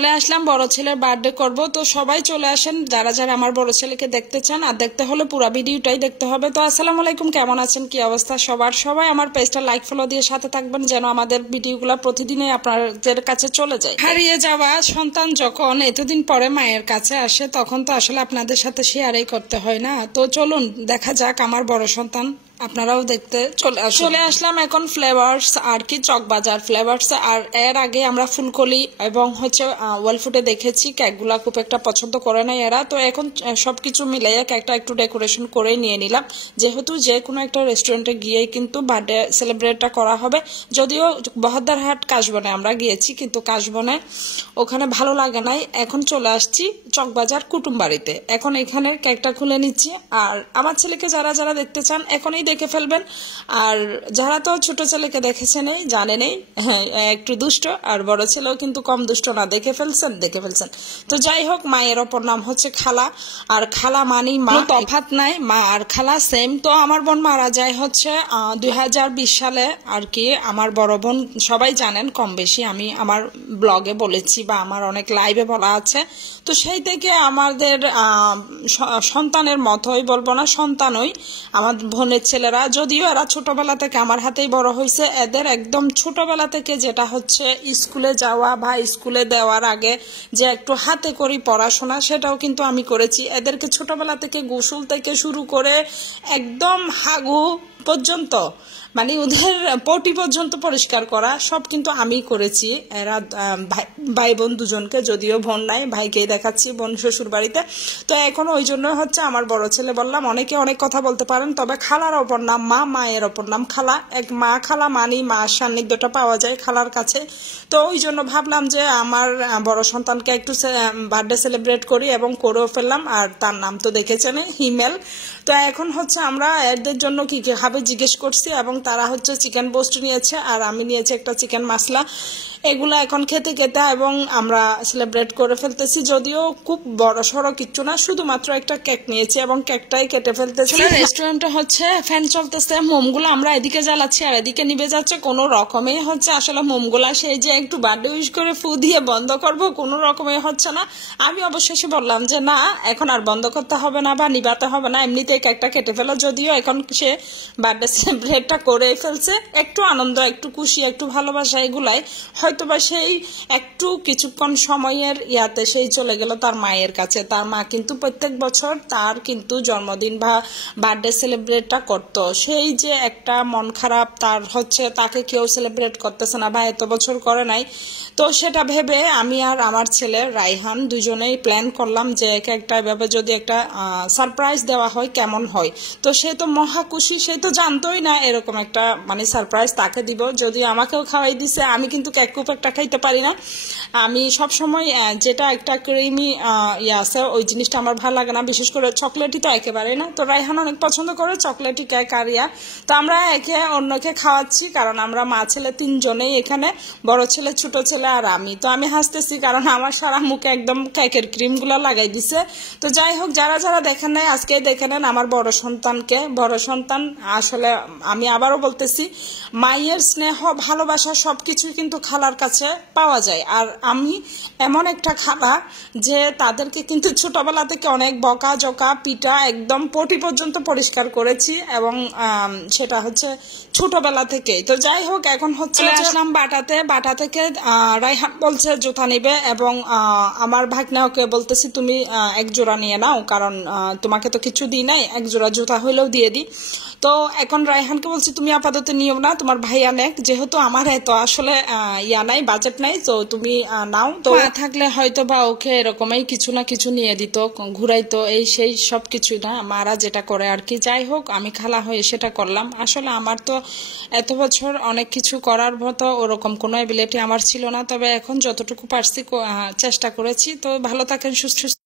চলে আসলাম বড় ছেলের বার্থডে করব, তো সবাই চলে আসেন যারা যারা আমার বড় ছেলেকে দেখতে চান। আর দেখতে হলে পুরো ভিডিওটাই দেখতে হবে। তো আসসালামু আলাইকুম, কেমন আছেন, কি অবস্থা সবার? সবাই আমার পেজটা লাইক ফলো দিয়ে সাথে থাকবেন যেন আমাদের ভিডিওগুলো প্রতিদিনই আপনাদের কাছে চলে যায়। হারিয়ে যাওয়া সন্তান যখন এতদিন পরে মায়ের কাছে আসে তখন তো আসলে আপনাদের সাথে শেয়ারই করতে হয় না। তো চলুন দেখা যাক আমার বড় সন্তান, আপনারাও দেখতে চলে আসলাম এখন ফ্লেভার্স আর কি, চকবাজার ফ্লেভার্স। আর এর আগে আমরা ফুলকলি এবং হচ্ছে ওয়ালফুটে দেখেছি, কেকগুলা খুব একটা পছন্দ করে না এরা। তো এখন সবকিছু মিলাইয়া কেকটা একটু ডেকোরেশন করে নিয়ে নিলাম, যেহেতু যে কোনো একটা রেস্টুরেন্টে গিয়েই কিন্তু বার্থডে সেলিব্রেটটা করা হবে। যদিও বহদ্দারহাট কাশবনে আমরা গিয়েছি, কিন্তু কাশবনে ওখানে ভালো লাগে নাই। এখন চলে আসছি চকবাজার কুটুমবাড়িতে। এখন এখানের কেকটা খুলে নিচ্ছি। আর আমার ছেলেকে যারা যারা দেখতে চান এখনই দেখে ফেলবেন। আর যারা তো ছোট ছেলেকে দেখেছে নেই জানে নেই, হ্যাঁ একটু দুষ্ট, আর বড় ছেলেও কিন্তু কম দুষ্ট না, দেখে ফেলছেন। তো যাই হোক, মায়ের অপর নাম হচ্ছে খালা, আর খালা মানেই মা, তফাৎ নাই, মা আর খালা সেম। তো আমার বোন মারা যায় হচ্ছে 2020 সালে আর কি। আমার বড় বোন সবাই জানেন কম বেশি, আমি আমার ব্লগে বলেছি বা আমার অনেক লাইভে বলা আছে। তো সেই থেকে আমাদের সন্তানের মতোই, বলবো না সন্তানই আমার বোনের ছেলেরা, যদিও এরা ছোটবেলা থেকে আমার হাতেই বড় হয়েছে। এদের একদম ছোটবেলা থেকে যেটা হচ্ছে স্কুলে যাওয়া বা স্কুলে দেওয়ার আগে যে একটু হাতে করি পড়াশোনা, সেটাও কিন্তু আমি করেছি। এদেরকে ছোটবেলা থেকে গোসল থেকে শুরু করে একদম হাগু পর্যন্ত, মানে ওদের পটি পর্যন্ত পরিষ্কার করা সব কিন্তু আমি করেছি। এরা ভাই বোন দুজনকে, যদিও বোন নাই, ভাইকেই দেখাচ্ছি বোন শ্বশুর বাড়িতে। তো এখন ওই জন্য হচ্ছে আমার বড় ছেলে, বললাম অনেকে অনেক কথা বলতে পারেন, তবে খালার অপর নাম মা, মায়ের অপর নাম খালা। এক মা খালা মানি মার সান্নিধ্যটা পাওয়া যায় খালার কাছে। তো ওই জন্য ভাবলাম যে আমার বড় সন্তানকে একটু বার্থডে সেলিব্রেট করি, এবং করেও ফেললাম। আর তার নাম তো দেখেছেন, হিমেল। তো এখন হচ্ছে আমরা এদের জন্য কি কি খাবে জিজ্ঞেস করছি, এবং তারা হচ্ছে চিকেন বোস্ট নিয়েছে আর আমি নিয়েছি একটা চিকেন মশলা। এগুলো এখন খেতে খেতে এবং আমরা সেলিব্রেট করে ফেলতেছি। যদিও খুব বড় সড়ো কিচ্ছু না, শুধুমাত্র একটা কেক নিয়েছি এবং কেকটাই কেটে ফেলতেছি। রেস্টুরেন্টে হচ্ছে ফ্যান চলতেছে, মোমগুলো আমরা এদিকে জ্বালাচ্ছি আর এদিকে নিভে যাচ্ছে। কোনো রকমে হচ্ছে আসলে মোমগুলা সেই যে একটু বার্থডে উইশ করে ফু দিয়ে বন্ধ করব, কোনো রকমে হচ্ছে না। আমি অবশেষে বললাম যে না, এখন আর বন্ধ করতে হবে না বা নিবাতে হবে না, এমনিতেই কেকটা কেটে ফেলো। যদিও এখন সে বার্থডে সেলিব্রেটটা করে ফেলছে, একটু আনন্দ, একটু খুশি, একটু ভালোবাসা, এগুলাই হয়তোবা সেই একটু কিছুক্ষণ সময়ের ইয়াতে সেই চলে গেল তার মায়ের কাছে। তার মা কিন্তু প্রত্যেক বছর তার কিন্তু জন্মদিন বা বার্থডে সেলিব্রেটটা করতো। সেই যে একটা মন খারাপ তার হচ্ছে, তাকে কেউ সেলিব্রেট করতেছে না বা এত বছর করে নাই। তো সেটা ভেবে আমি আর আমার ছেলে রাইহান দুজনেই প্ল্যান করলাম যে একে একটা এভাবে যদি একটা সারপ্রাইজ দেওয়া হয় কেমন হয়। তো সে তো মহা খুশি, সে তো জানতোই না এরকম একটা মানে সারপ্রাইজ তাকে দিব। যদি আমাকেও খাওয়াই দিছে, আমি কিন্তু কেক খুব একটা খাইতে পারি না। আমি সবসময় যেটা একটা ক্রিমি আছে ওই জিনিসটা আমার ভালো লাগে না, বিশেষ করে চকলেটই তো একেবারেই না। তো রাইহান অনেক পছন্দ করে চকলেটই কেক আর ইয়া। তো আমরা একে অন্যকে খাওয়াচ্ছি, কারণ আমরা মা ছেলে তিনজনেই এখানে, বড় ছেলে, ছোট ছেলে আর আমি। তো আমি হাসতেছি কারণ আমার সারা মুখে একদম কেকের ক্রিমগুলো লাগাই দিছে। তো যাই হোক, যারা যারা দেখেন নাই আজকে দেখে নেন আমার বড় সন্তানকে। বড় সন্তান আসলে আমি আবারও বলতেছি, মায়ের স্নেহ ভালোবাসা সবকিছুই কিন্তু খালার কাছে পাওয়া যায়। আর আমি এমন একটা খালা যে তাদেরকে কিন্তু ছোটবেলা থেকে অনেক বকা জকা পিটা একদম পটি পর্যন্ত পরিষ্কার করেছি, এবং সেটা হচ্ছে ছোটবেলা থেকেই। তো যাই হোক, এখন হচ্ছে আসলাম বাটা থেকে রাইহান বলছে জুতা নিবে, এবং আমার ভাগ্নাকে বলতেছি তুমি এক জোড়া নিয়ে নাও, কারণ তোমাকে তো কিছু দিই নাই, এক জোড়া জুতা হইলেও দিয়ে দিই। তো এখন রাইহানকে বলছি তুমি আপাতত নিও না, তোমার ভাইয়া নেক, যেহেতু আমার এত আসলে ইয়া নাই, বাজেট নাই, তো তুমি নাও। তো থাকলে হয়তো বা ওকে এরকমই কিছু না কিছু নিয়ে দিত, ঘুরাইতো, এই সেই সব কিছু না, মারা যেটা করে আর কি। যাই হোক, আমি খালা হয়ে সেটা করলাম। আসলে আমার তো এত বছর অনেক কিছু করার মতো ওরকম কোনো এবিলিটি আমার ছিল না, তবে এখন যতটুকু পারছি চেষ্টা করেছি। তো ভালো থাকেন, সুস্থ